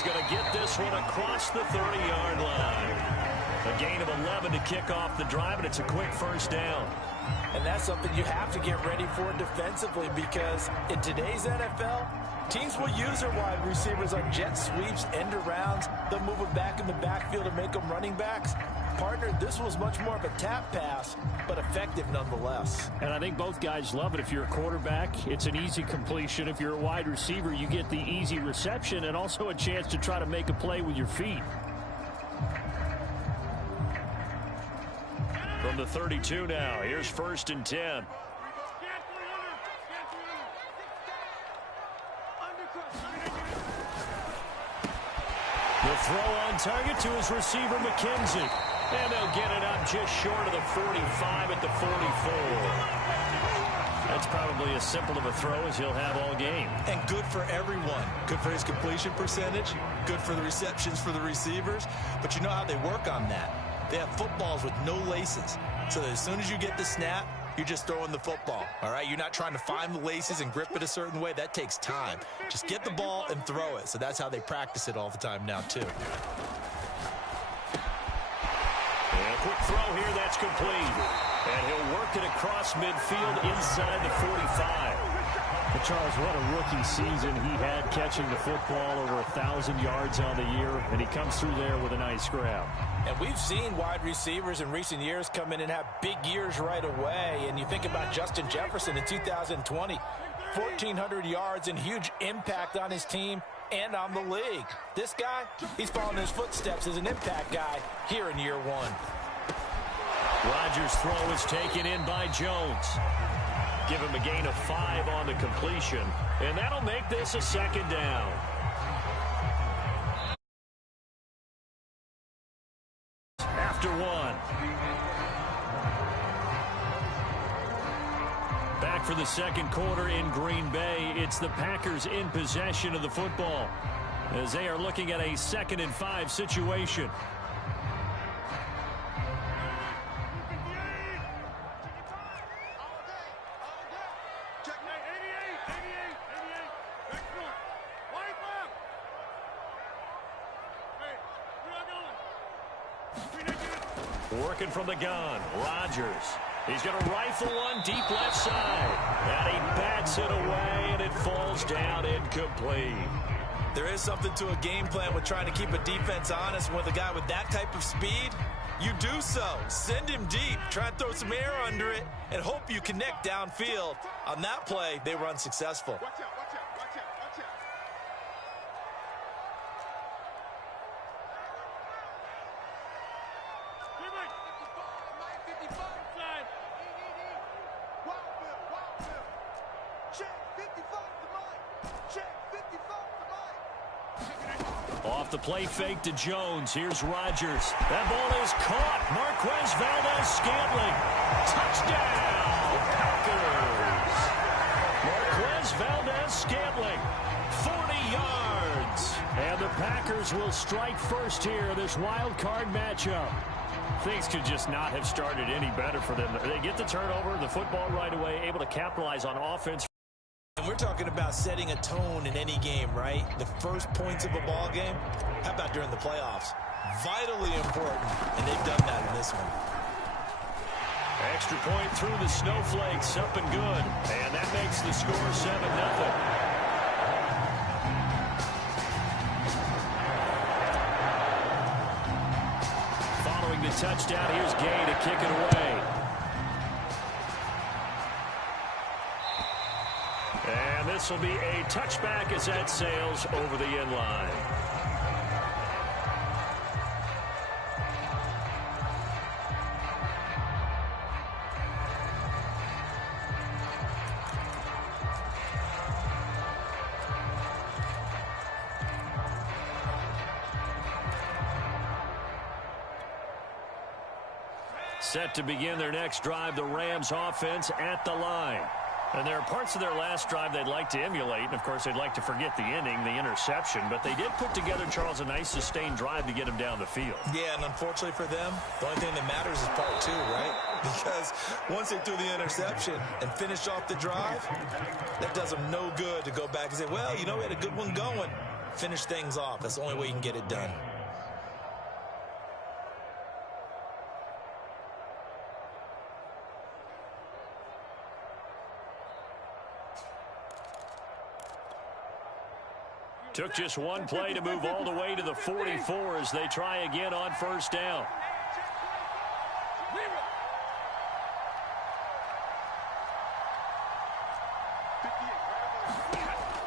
he's going to get this one across the 30-yard line. A gain of 11 to kick off the drive, and it's a quick first down. And that's something you have to get ready for defensively, because in today's NFL, teams will use their wide receivers on jet sweeps, end arounds. They'll move them back in the backfield and make them running backs. Partner, this was much more of a tap pass, but effective nonetheless. And I think both guys love it. If you're a quarterback, it's an easy completion. If you're a wide receiver, you get the easy reception and also a chance to try to make a play with your feet. From the 32 now, here's 1st and 10. The throw on target to his receiver, McKenzie. And they'll get it up just short of the 45 at the 44. That's probably as simple of a throw as he'll have all game. And good for everyone. Good for his completion percentage. Good for the receptions for the receivers. But you know how they work on that. They have footballs with no laces. So that as soon as you get the snap, you're just throwing the football. All right? You're not trying to find the laces and grip it a certain way. That takes time. Just get the ball and throw it. So that's how they practice it all the time now, too. And a quick throw here, that's complete. And he'll work it across midfield inside the 45. Well, Charles, what a rookie season he had, catching the football over 1,000 yards on the year, and he comes through there with a nice grab. And we've seen wide receivers in recent years come in and have big years right away. And you think about Justin Jefferson in 2020, 1,400 yards and huge impact on his team and on the league. This guy, he's following his footsteps as an impact guy here in year one. Rodgers' throw is taken in by Jones. Give him a gain of 5 on the completion, and that'll make this a 2nd down. After 1. Back for the 2nd quarter in Green Bay. It's the Packers in possession of the football as they are looking at a 2nd and 5 situation. Working from the gun, Rodgers. He's going to rifle one deep left side. And he bats it away, and it falls down incomplete. There is something to a game plan with trying to keep a defense honest. With a guy with that type of speed, you do so. Send him deep. Try and throw some air under it and hope you connect downfield. On that play, they were unsuccessful. Watch out, watch out, watch out, watch out. Off the play fake to Jones. Here's Rodgers. That ball is caught. Marquez Valdez-Scantling. Touchdown, Packers. Marquez Valdez-Scantling. 40 yards. And the Packers will strike first here in this wild card matchup. Things could just not have started any better for them. They get the turnover, the football right away, able to capitalize on offense. And we're talking about setting a tone in any game, right? The first points of a ball game. How about during the playoffs? Vitally important, and they've done that in this one. Extra point through the snowflakes, up and good. And that makes the score 7-0. Following the touchdown, here's Gay to kick it away. And this will be a touchback as that sails over the end line. Set to begin their next drive, the Rams offense at the line. And there are parts of their last drive they'd like to emulate. And, of course, they'd like to forget the inning, the interception. But they did put together, Charles, a nice sustained drive to get him down the field. Yeah, and unfortunately for them, the only thing that matters is part 2, right? Because once they threw the interception and finished off the drive, that does them no good to go back and say, well, you know, we had a good one going. Finish things off. That's the only way you can get it done. Took just one play to move all the way to the 44 as they try again on first down.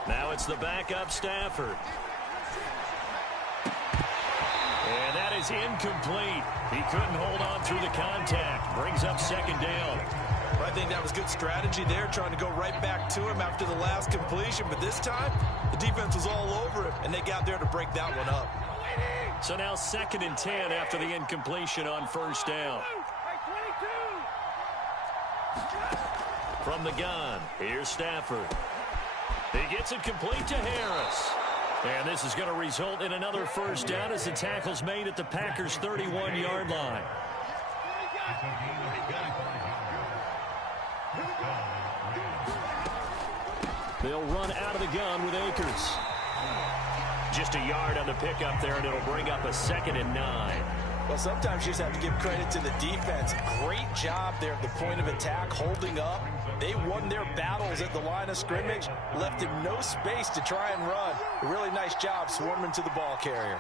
Now it's the backup Stafford. And that is incomplete. He couldn't hold on through the contact. Brings up second down. I think that was good strategy there, trying to go right back to him after the last completion. But this time, the defense was all over him, and they got there to break that one up. So now 2nd and 10 after the incompletion on first down. From the gun, here's Stafford. He gets it complete to Harris. And this is going to result in another first down as the tackle's made at the Packers' 31-yard line. They'll run out of the gun with Akers. Just a yard on the pickup there, and it'll bring up a 2nd and 9. Well, sometimes you just have to give credit to the defense. Great job there at the point of attack, holding up. They won their battles at the line of scrimmage, left him no space to try and run. A really nice job swarming to the ball carrier.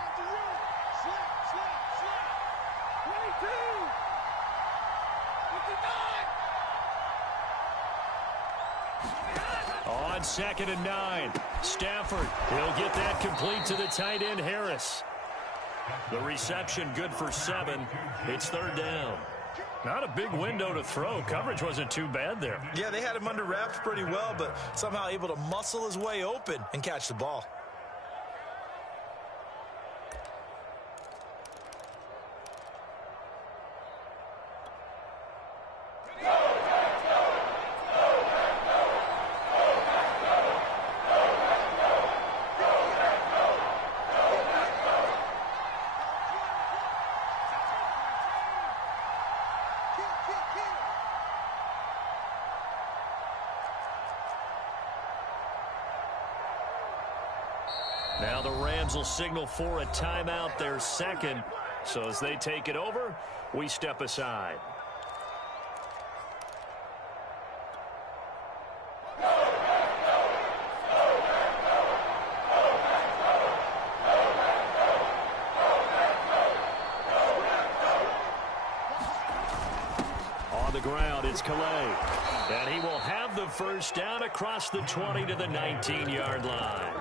On 2nd and 9, Stafford. He'll get that complete to the tight end, Harris. The reception good for 7. It's 3rd down. Not a big window to throw. Coverage wasn't too bad there. Yeah, they had him under wraps pretty well, but somehow able to muscle his way open and catch the ball. Now the Rams will signal for a timeout, their 2nd. So as they take it over, we step aside. On the ground, it's Calais. And he will have the first down across the 20 to the 19-yard line.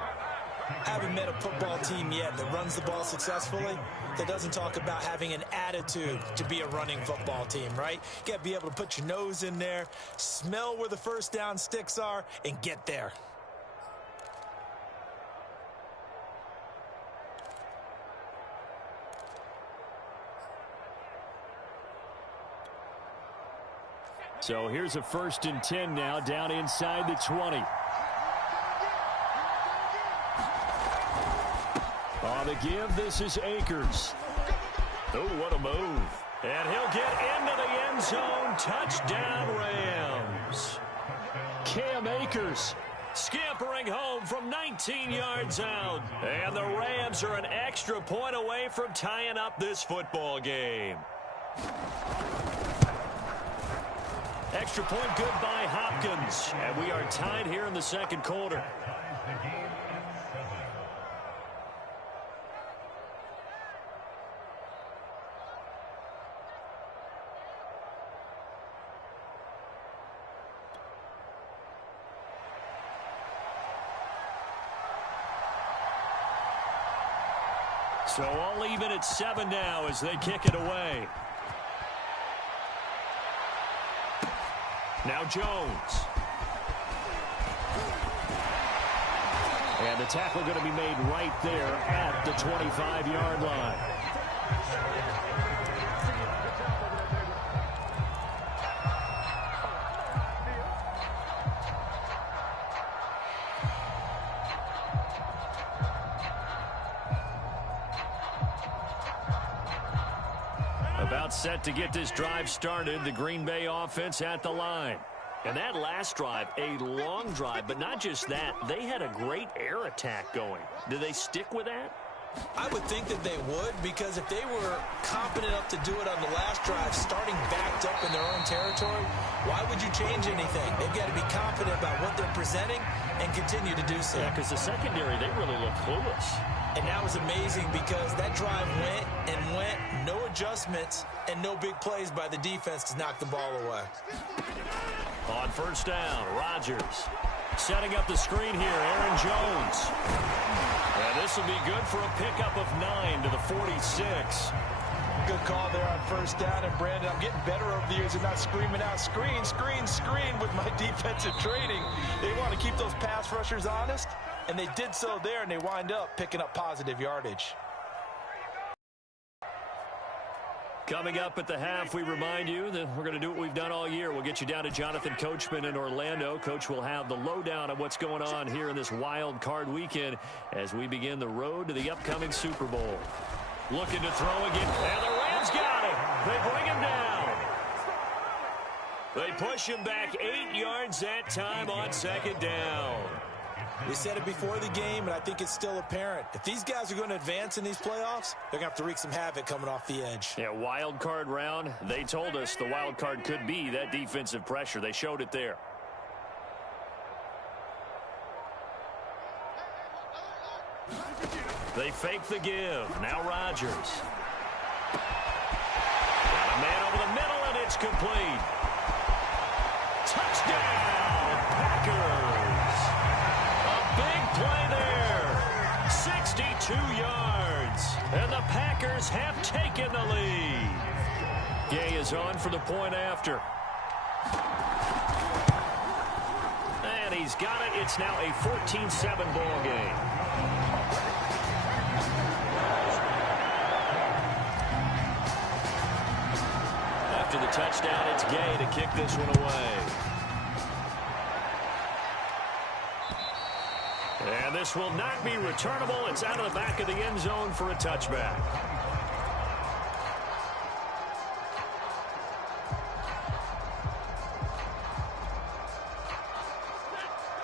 Haven't met a football team yet that runs the ball successfully, that doesn't talk about having an attitude to be a running football team, right? You got to be able to put your nose in there, smell where the first down sticks are, and get there. So here's a 1st and 10 now, down inside the 20. On the give, this is Akers. Oh, what a move. And he'll get into the end zone. Touchdown, Rams. Cam Akers scampering home from 19 yards out. And the Rams are an extra point away from tying up this football game. Extra point good by Hopkins. And we are tied here in the 2nd quarter. So all even at 7 now as they kick it away. Now Jones. And the tackle going to be made right there at the 25-yard line. About set to get this drive started. The Green Bay offense at the line. And that last drive, a long drive, but not just that. They had a great air attack going. Do they stick with that? I would think that they would, because if they were confident enough to do it on the last drive, starting backed up in their own territory, why would you change anything? They've got to be confident about what they're presenting and continue to do so. Yeah, because the secondary, they really look clueless. And that was amazing because that drive went and went, no adjustments, and no big plays by the defense to knock the ball away. On first down, Rodgers setting up the screen here, Aaron Jones. And this will be good for a pickup of 9 to the 46. Good call there on first down. And, Brandon, I'm getting better over the years and not screaming out, screen, screen, screen with my defensive training. They want to keep those pass rushers honest, and they did so there, and they wind up picking up positive yardage. Coming up at the half, we remind you that we're going to do what we've done all year. We'll get you down to Jonathan Coachman in Orlando. Coach will have the lowdown on what's going on here in this wild card weekend as we begin the road to the upcoming Super Bowl. Looking to throw again, and the Rams got it. They bring him down. They push him back 8 yards that time on second down. We said it before the game, and I think it's still apparent. If these guys are going to advance in these playoffs, they're going to have to wreak some havoc coming off the edge. Yeah, wild card round. They told us the wild card could be that defensive pressure. They showed it there. They fake the give. Now Rodgers. Got a man over the middle, and it's complete. Touchdown, Packers. A big play there. 62 yards. And the Packers have taken the lead. Gay is on for the point after. And he's got it. It's now a 14-7 ball game. After the touchdown, it's Gay to kick this one away. And this will not be returnable. It's out of the back of the end zone for a touchback.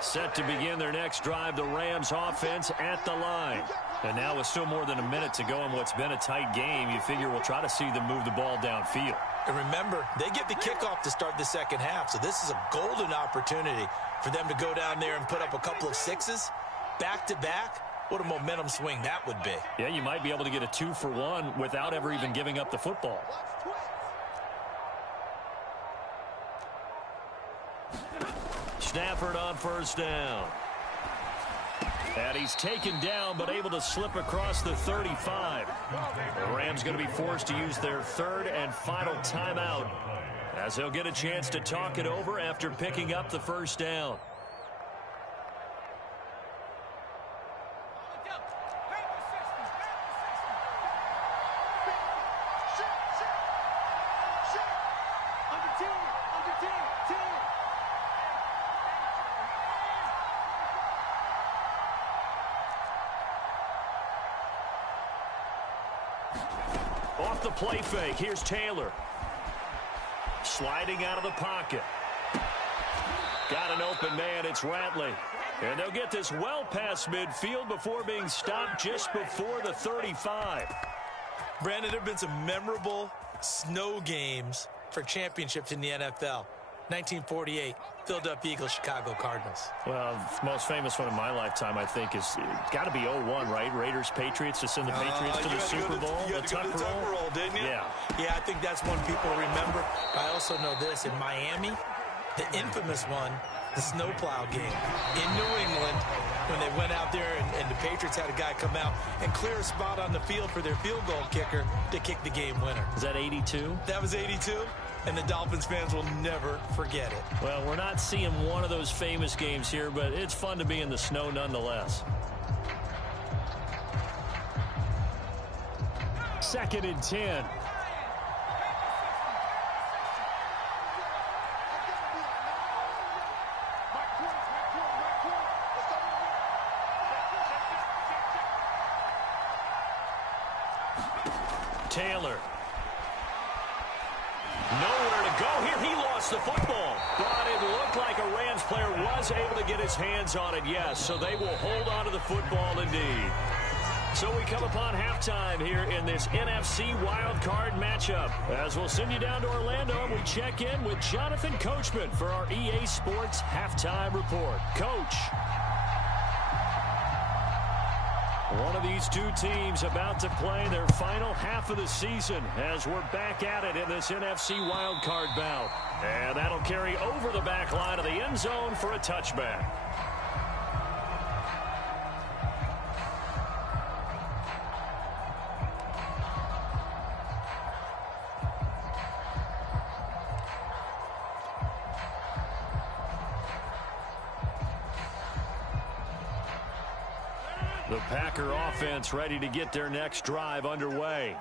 Set to begin their next drive, the Rams offense at the line. And now with still more than a minute to go in what's been a tight game, you figure we'll try to see them move the ball downfield. And remember, they get the kickoff to start the second half, so this is a golden opportunity for them to go down there and put up a couple of sixes back-to-back. What a momentum swing that would be. Yeah, you might be able to get a 2-for-1 without ever even giving up the football. Stafford on first down. And he's taken down, but able to slip across the 35. The Rams going to be forced to use their third and final timeout as they'll get a chance to talk it over after picking up the first down. Off the play fake, here's Taylor. Sliding out of the pocket. Got an open man, it's Ratley. And they'll get this well past midfield before being stopped just before the 35. Brandon, there have been some memorable snow games for championships in the NFL. 1948, Philadelphia Eagles, Chicago Cardinals. Well, the most famous one in my lifetime, I think, is got to be 01, right? Raiders, Patriots, to send the Patriots to the Super Bowl. You had to go to the Tucker Roll, didn't you? Yeah. Yeah, I think that's one people remember. I also know this. In Miami, the infamous one, the snowplow game. In New England, when they went out there and the Patriots had a guy come out and clear a spot on the field for their field goal kicker to kick the game winner. Is that 82? That was 82. And the Dolphins fans will never forget it. Well, we're not seeing one of those famous games here, but it's fun to be in the snow nonetheless. 2nd and 10. Taylor. Nowhere to go here. He lost the football. But it looked like a Rams player was able to get his hands on it, yes. So they will hold on to the football indeed. So we come upon halftime here in this NFC wildcard matchup. As we'll send you down to Orlando, and we check in with Jonathan Coachman for our EA Sports Halftime Report. Coach. One of these two teams about to play their final half of the season as we're back at it in this NFC wildcard bout. And that'll carry over the back line of the end zone for a touchback. The Packer offense ready to get their next drive underway.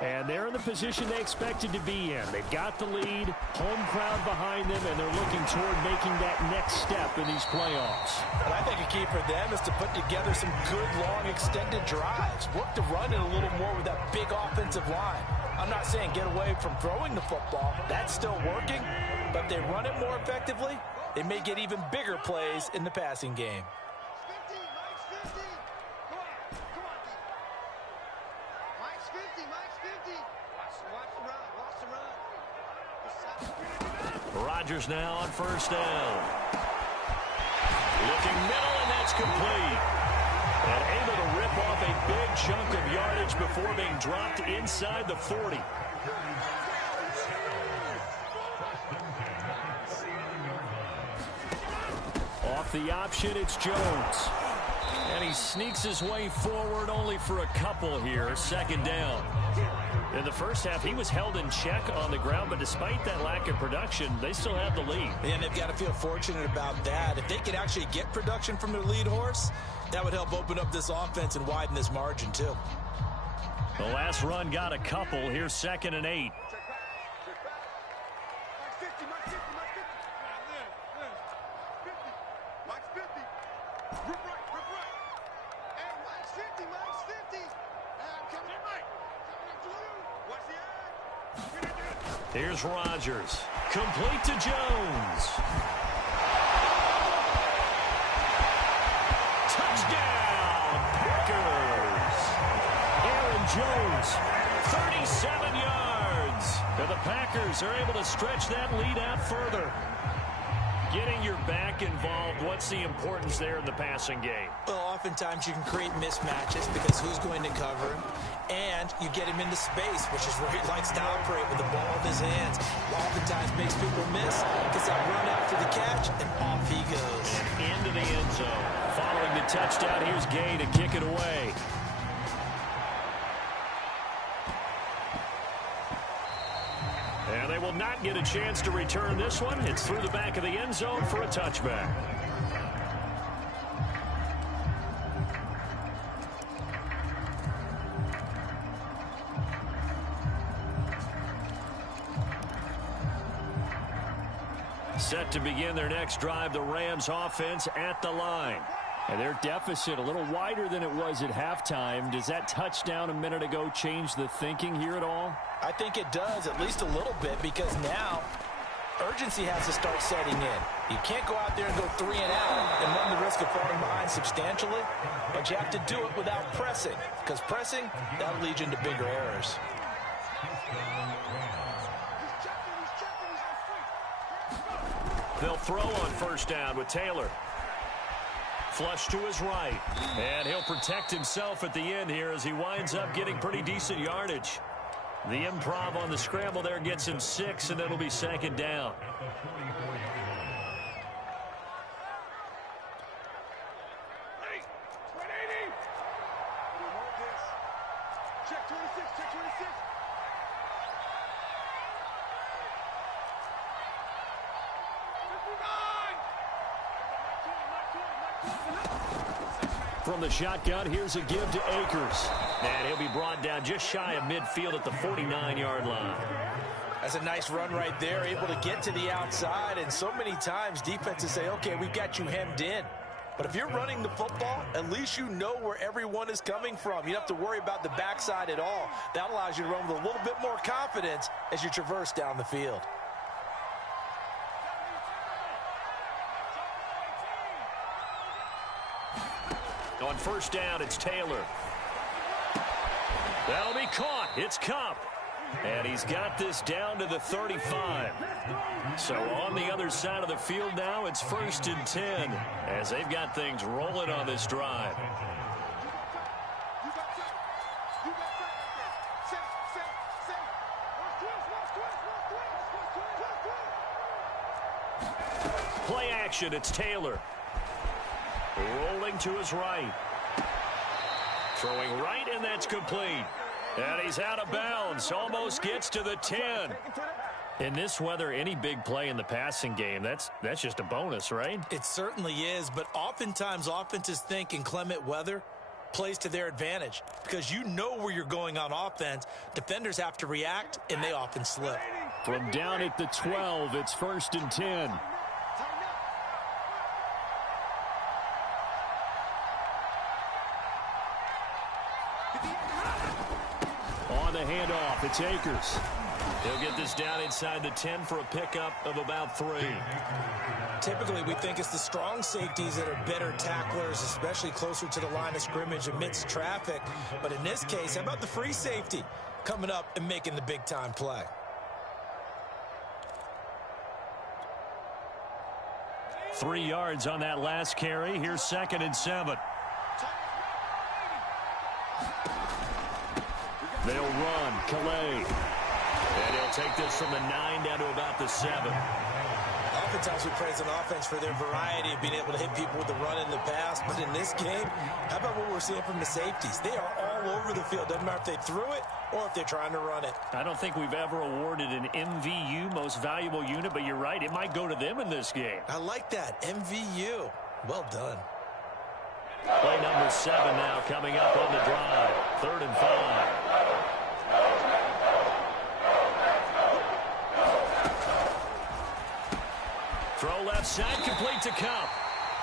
And they're in the position they expected to be in. They've got the lead, home crowd behind them, and they're looking toward making that next step in these playoffs. And I think a key for them is to put together some good, long, extended drives. Work the run in a little more with that big offensive line. I'm not saying get away from throwing the football. That's still working. But if they run it more effectively, they may get even bigger plays in the passing game. Rodgers now on first down. Looking middle, and that's complete. And able to rip off a big chunk of yardage before being dropped inside the 40. Off the option, it's Jones. And he sneaks his way forward only for a couple here. Second down. In the first half, he was held in check on the ground, but despite that lack of production, they still have the lead. And they've got to feel fortunate about that. If they could actually get production from their lead horse, that would help open up this offense and widen this margin, too. The last run got a couple. Here's 2nd and 8. Here's Rodgers. Complete to Jones. Touchdown, Packers. Aaron Jones, 37 yards. And the Packers are able to stretch that lead out further. Getting your back involved, what's the importance there in the passing game? Well, oftentimes you can create mismatches because who's going to cover him, and you get him into space, which is where he likes to operate with the ball in his hands. Oftentimes makes people miss, gets that run after the catch, and off he goes. Into the end zone. Following the touchdown, here's Gay to kick it away. And they will not get a chance to return this one. It's through the back of the end zone for a touchback. Set to begin their next drive, the Rams offense at the line. And their deficit a little wider than it was at halftime. Does that touchdown a minute ago change the thinking here at all? I think it does, at least a little bit, because now urgency has to start setting in. You can't go out there and go 3 and out and run the risk of falling behind substantially, but you have to do it without pressing, because pressing, that'll lead you into bigger errors. They'll throw on first down with Taylor. Flush to his right. And he'll protect himself at the end here as he winds up getting pretty decent yardage. The improv on the scramble there gets him 6, and it'll be 2nd down. Check 26, check 26. From the shotgun, here's a give to Akers. And he'll be brought down just shy of midfield at the 49-yard line. That's a nice run right there, able to get to the outside, and so many times defenses say, okay, we've got you hemmed in. But if you're running the football, at least you know where everyone is coming from. You don't have to worry about the backside at all. That allows you to run with a little bit more confidence as you traverse down the field. first down, it's Taylor. That'll be caught. It's Cup. And he's got this down to the 35. So on the other side of the field now, it's 1st and 10 as they've got things rolling on this drive. Play action, it's Taylor. Rolling to his right. Throwing right, and that's complete. And he's out of bounds. Almost gets to the 10. In this weather, any big play in the passing game, that's just a bonus, right? It certainly is, but oftentimes offenses think inclement weather plays to their advantage because you know where you're going on offense. Defenders have to react, and they often slip. From down at the 12, it's 1st and 10. On the handoff, it's Akers. He'll get this down inside the 10 for a pickup of about 3. Typically, we think it's the strong safeties that are better tacklers, especially closer to the line of scrimmage amidst traffic. But in this case, how about the free safety coming up and making the big-time play? Three yards on that last carry. Here's 2nd and 7. They'll run. Calais. And he'll take this from the 9 down to about the 7. Oftentimes we praise an offense for their variety of being able to hit people with the run in the pass. But in this game, how about what we're seeing from the safeties? They are all over the field. Doesn't matter if they threw it or if they're trying to run it. I don't think we've ever awarded an MVU, most valuable unit, but you're right. It might go to them in this game. I like that. MVU. Well done. Play number 7 now coming up on the drive. 3rd and 5. Throw left side, complete to Cup.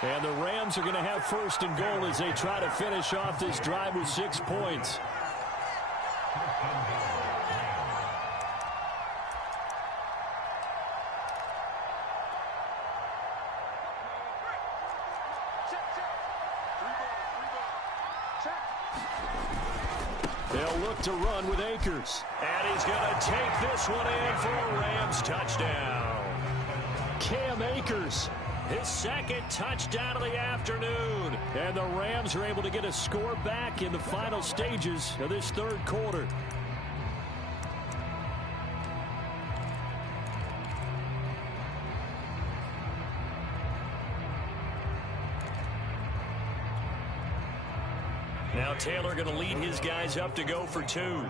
And the Rams are going to have 1st and goal as they try to finish off this drive with 6 points. They'll look to run with Akers. And he's going to take this one in for a Rams touchdown. Cam Akers, his 2nd touchdown of the afternoon. And the Rams are able to get a score back in the final stages of this 3rd quarter. Now Taylor going to lead his guys up to go for 2.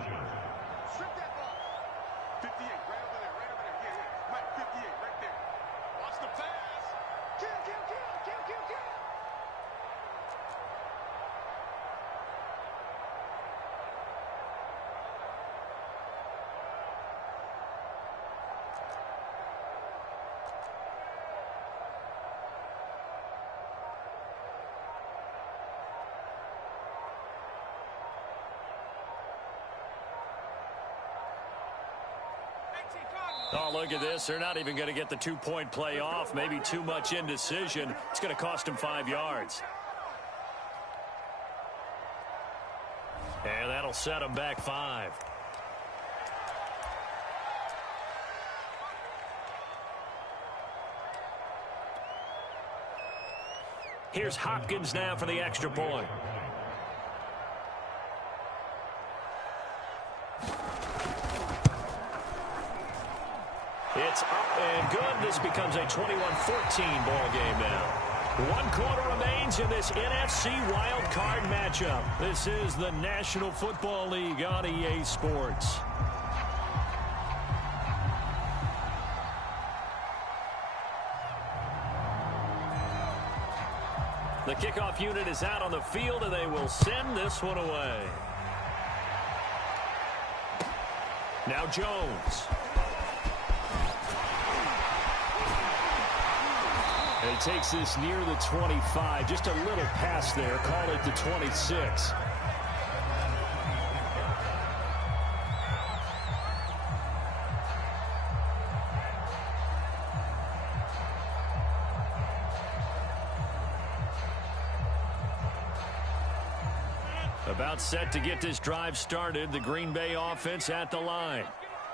Oh, look at this. They're not even going to get the 2-point play off. Maybe too much indecision. It's going to cost them 5 yards. And that'll set them back 5. Here's Hopkins now for the extra point. It's up and good. This becomes a 21-14 ball game now. 1 quarter remains in this NFC wild card matchup. This is the National Football League on EA Sports. The kickoff unit is out on the field, and they will send this one away. Now Jones. And he takes this near the 25. Just a little pass there. Call it the 26. About set to get this drive started. The Green Bay offense at the line.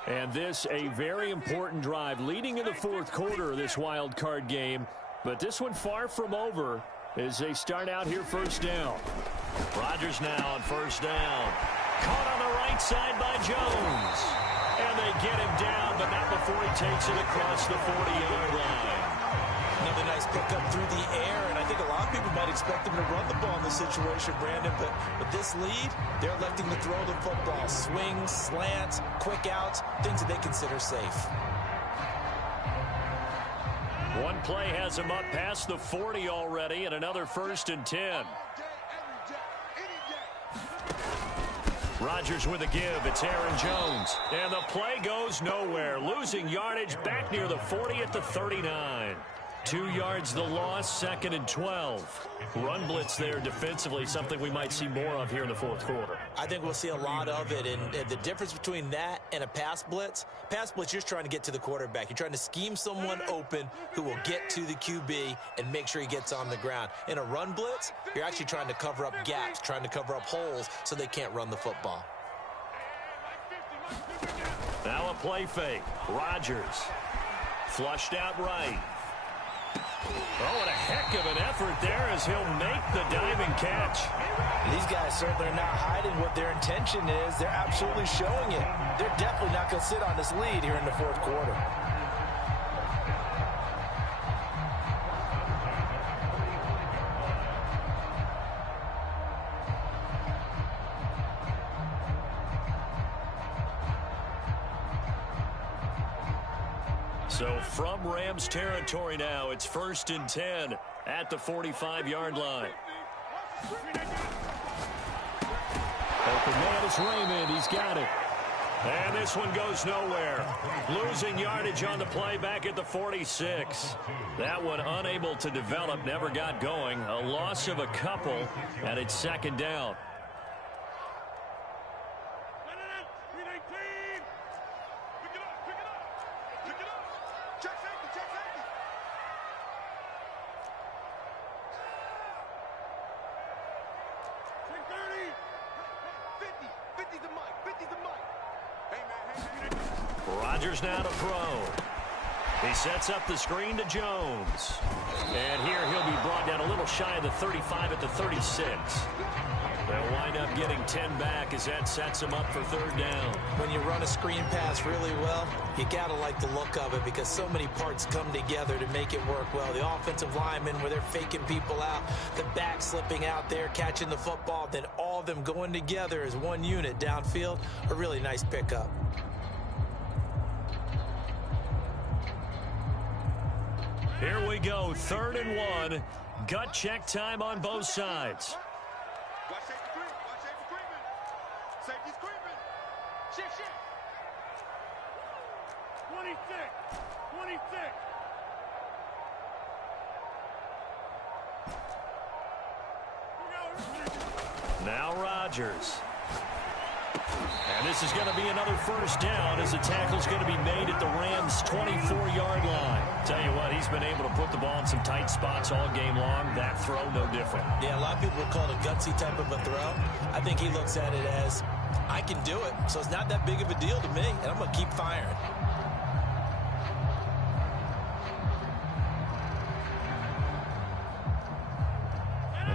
And this a very important drive leading in the fourth quarter of this wild card game. But this one far from over as they start out here first down. Rodgers now on first down. Caught on the right side by Jones. And they get him down, but not before he takes it across the 40-yard line. Another nice pickup through the air, and I think a lot of people might expect him to run the ball in this situation, Brandon, but with this lead, they're electing to throw the football. Swings, slants, quick outs, things that they consider safe. One play has him up past the 40 already, and another 1st and 10. Rodgers with a give. It's Aaron Jones. And the play goes nowhere. Losing yardage back near the 40 at the 39. 2 yards the loss, 2nd and 12. Run blitz there defensively, something we might see more of here in the fourth quarter. I think we'll see a lot of it, and the difference between that and a pass blitz, you're just trying to get to the quarterback. You're trying to scheme someone open who will get to the QB and make sure he gets on the ground. In a run blitz, you're actually trying to cover up gaps, trying to cover up holes so they can't run the football. Now a play fake. Rodgers flushed out right. Oh, and a heck of an effort there as he'll make the diving catch. These guys certainly are not hiding what their intention is. They're absolutely showing it. They're definitely not going to sit on this lead here in the fourth quarter. So from Rams territory now, it's 1st and 10 at the 45-yard line. Open man is Raymond. He's got it. And this one goes nowhere. Losing yardage on the play back at the 46. That one unable to develop, never got going. A loss of a couple, and it's 2nd down. Rodgers now to throw. He sets up the screen to Jones. And here he'll be brought down a little shy of the 35 at the 36. They'll wind up getting 10 back as that sets him up for 3rd down. When you run a screen pass really well, you got to like the look of it because so many parts come together to make it work well. The offensive linemen where they're faking people out, the back slipping out there, catching the football, then all of them going together as one unit downfield. A really nice pickup. Here we go, 3rd and 1. Gut check time on both sides. Watch safety creep. Watch safety creeping. Safety's creeping. Shift. 26. Now Rodgers. And this is going to be another 1st down as the tackle's going to be made at the Rams' 24-yard line. Tell you what, he's been able to put the ball in some tight spots all game long. That throw, no different. Yeah, a lot of people would call it a gutsy type of a throw. I think he looks at it as, I can do it, so it's not that big of a deal to me, and I'm going to keep firing.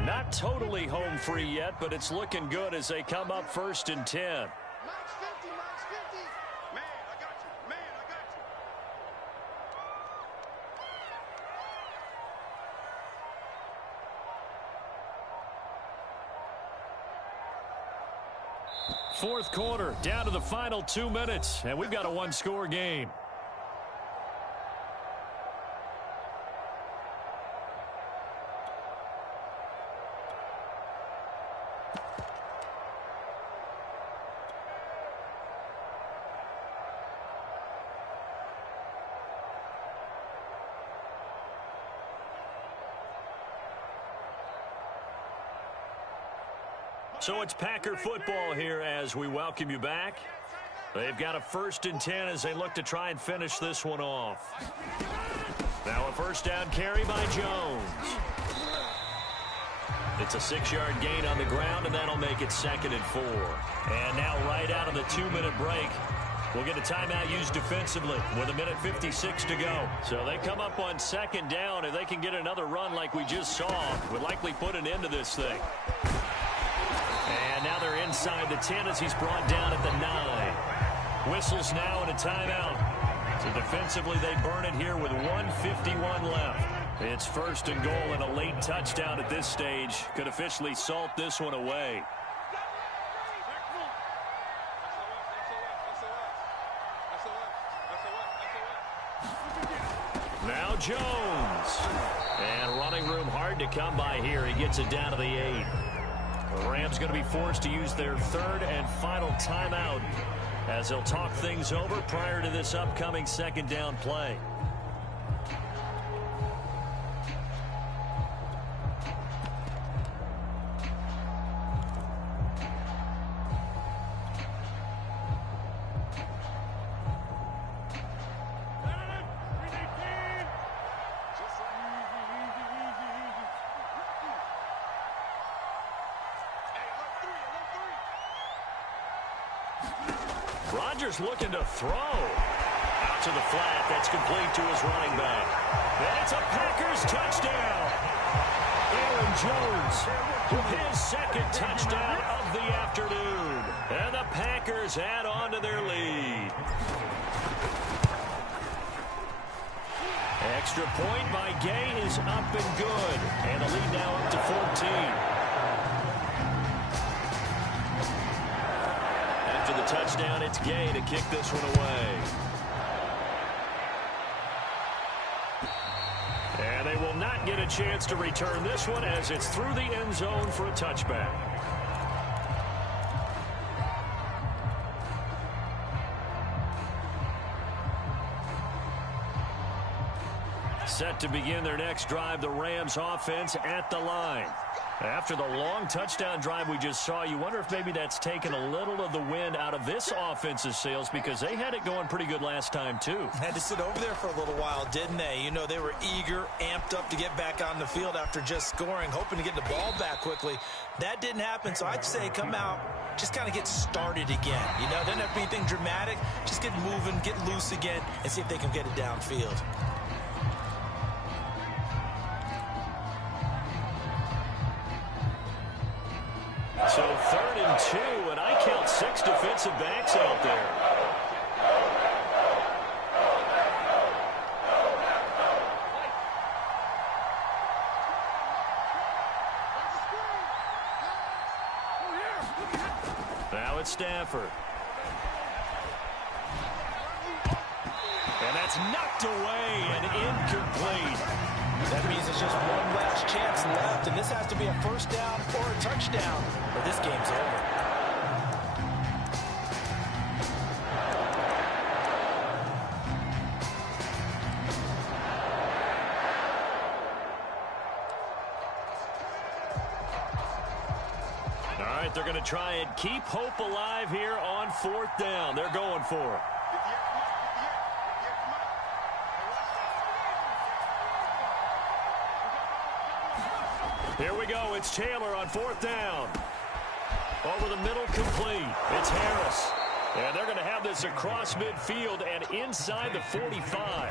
Not totally home free yet, but it's looking good as they come up 1st and 10. Max 50. Man, I got you. Fourth quarter, down to the final 2 minutes, and we've got a one-score game. So it's Packer football here as we welcome you back. They've got a 1st and 10 as they look to try and finish this one off. Now a 1st down carry by Jones. It's a 6-yard gain on the ground, and that'll make it 2nd and 4. And now right out of the 2-minute break, we'll get a timeout used defensively with 1:56 to go. So they come up on 2nd down. If they can get another run like we just saw, would likely put an end to this thing. And now they're inside the 10 as he's brought down at the 9. Whistles now and a timeout. So defensively, they burn it here with 1:51 left. It's 1st and goal, and a late touchdown at this stage could officially salt this one away. Now Jones. And running room hard to come by here. He gets it down to the 8. The Rams going to be forced to use their 3rd and final timeout as they'll talk things over prior to this upcoming 2nd down play. Rodgers looking to throw. Out to the flat. That's complete to his running back. And it's a Packers touchdown. Aaron Jones with his 2nd touchdown of the afternoon. And the Packers add on to their lead. Extra point by Gay is up and good. And the lead now up to 14. The touchdown, it's Gay to kick this one away. And they will not get a chance to return this one as it's through the end zone for a touchback. Set to begin their next drive, the Rams offense at the line. After the long touchdown drive we just saw, you wonder if maybe that's taken a little of the wind out of this offense's sails because they had it going pretty good last time, too. Had to sit over there for a little while, didn't they? You know, they were eager, amped up to get back on the field after just scoring, hoping to get the ball back quickly. That didn't happen, so I'd say come out, just kind of get started again. You know, doesn't have to be anything dramatic. Just get moving, get loose again, and see if they can get it downfield. So 3rd and 2, and I count 6 defensive backs out there. Now it's Stafford. And that's knocked away and incomplete. That means it's just one last chance left, and this has to be a 1st down or a touchdown, or this game's over. All right, they're going to try and keep hope alive here on 4th down. They're going for it. Here we go. It's Taylor on 4th down. Over the middle, complete. It's Harris. And they're going to have this across midfield and inside the 45.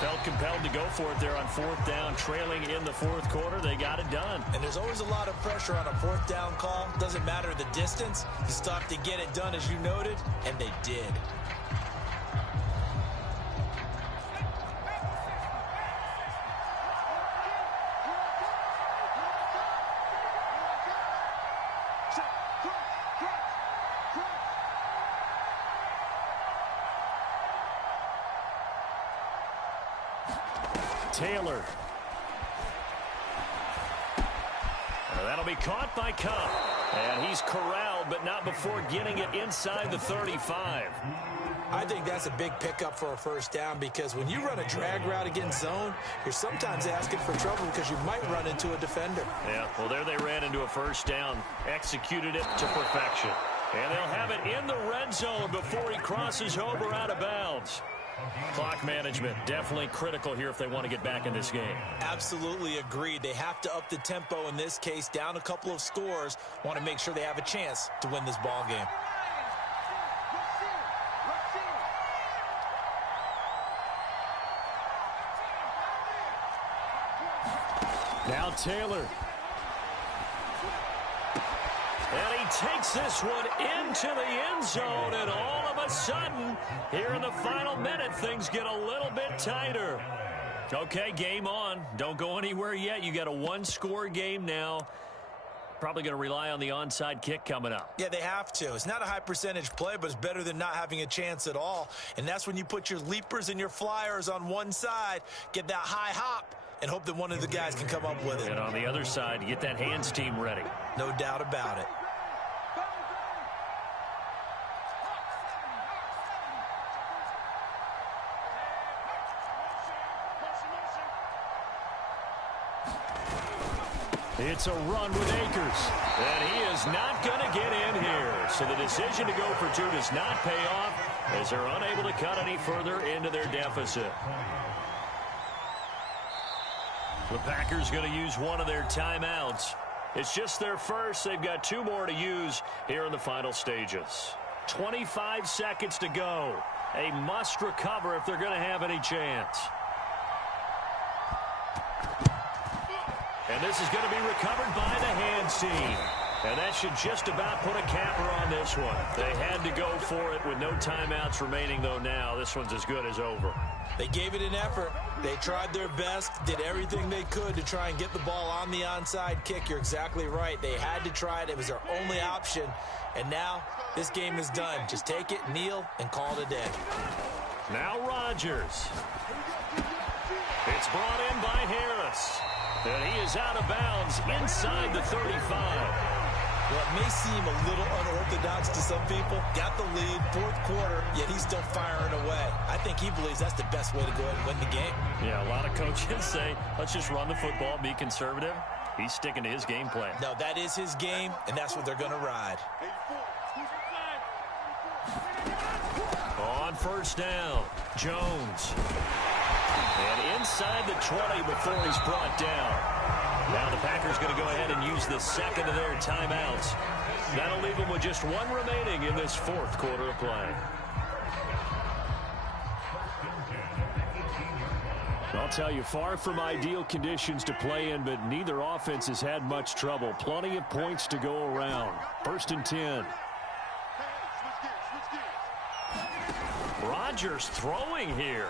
Felt compelled to go for it there on 4th down, trailing in the 4th quarter. They got it done. And there's always a lot of pressure on a 4th down call. Doesn't matter the distance. You stop to get it done, as you noted, and they did. Taylor. That'll be caught by Cup. And he's corralled, but not before getting it inside the 35. I think that's a big pickup for a 1st down because when you run a drag route against zone, you're sometimes asking for trouble because you might run into a defender. Yeah, well, there they ran into a 1st down, executed it to perfection. And they'll have it in the red zone before he crosses over out of bounds. Clock management, definitely critical here if they want to get back in this game. Absolutely agreed. They have to up the tempo in this case, down a couple of scores. Want to make sure they have a chance to win this ball game. Now Taylor. And he takes this one into the end zone, and all of a sudden, here in the final minute, things get a little bit tighter. Okay, game on. Don't go anywhere yet. You got a one-score game now. Probably going to rely on the onside kick coming up. Yeah, they have to. It's not a high percentage play, but it's better than not having a chance at all. And that's when you put your leapers and your flyers on one side, get that high hop, and hope that one of the guys can come up with it. And on the other side, you get that hands team ready. No doubt about it. It's a run with Akers. And he is not going to get in here. So the decision to go for two does not pay off as they're unable to cut any further into their deficit. The Packers going to use one of their timeouts. It's just their first. They've got two more to use here in the final stages. 25 seconds to go. A must recover if they're going to have any chance. And this is going to be recovered by the hands team. And that should just about put a capper on this one. They had to go for it with no timeouts remaining, though, now. This one's as good as over. They gave it an effort. They tried their best, did everything they could to try and get the ball on the onside kick. You're exactly right. They had to try it. It was their only option. And now this game is done. Just take it, kneel, and call it a day. Now Rodgers. It's brought in by Harris. And he is out of bounds inside the 35. Well, it may seem a little unorthodox to some people. Got the lead, fourth quarter, yet he's still firing away. I think he believes that's the best way to go ahead and win the game. Yeah, a lot of coaches say, let's just run the football, be conservative. He's sticking to his game plan. No, that is his game, and that's what they're going to ride. On first down, Jones. And inside the 20 before he's brought down. Now the Packers going to go ahead and use the second of their timeouts. That'll leave them with just one remaining in this fourth quarter of play. I'll tell you, far from ideal conditions to play in, but neither offense has had much trouble. Plenty of points to go around. First and 10. Rodgers throwing here.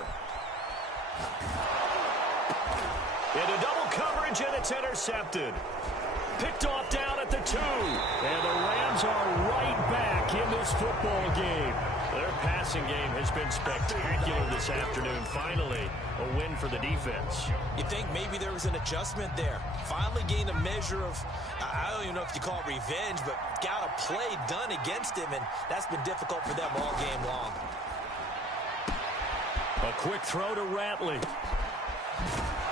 Into double coverage, and it's intercepted. Picked off down at the 2. And the Rams are right back in this football game. Their passing game has been spectacular this afternoon. Finally, a win for the defense. You think maybe there was an adjustment there. Finally gained a measure of, I don't even know if you call it revenge, but got a play done against him, and that's been difficult for them all game long. A quick throw to Ratley.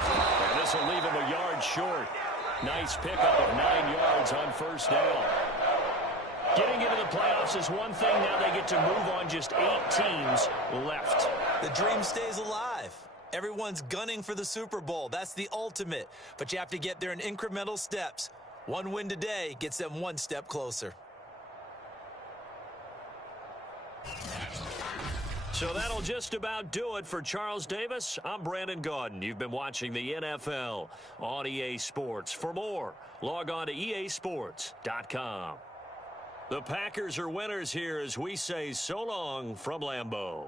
And this will leave him a yard short. Nice pickup of 9 yards on first down. Getting into the playoffs is one thing. Now they get to move on. Just 8 teams left. The dream stays alive. Everyone's gunning for the Super Bowl. That's the ultimate. But you have to get there in incremental steps. One win today gets them one step closer. So that'll just about do it for Charles Davis. I'm Brandon Gaudin. You've been watching the NFL on EA Sports. For more, log on to easports.com. The Packers are winners here as we say so long from Lambeau.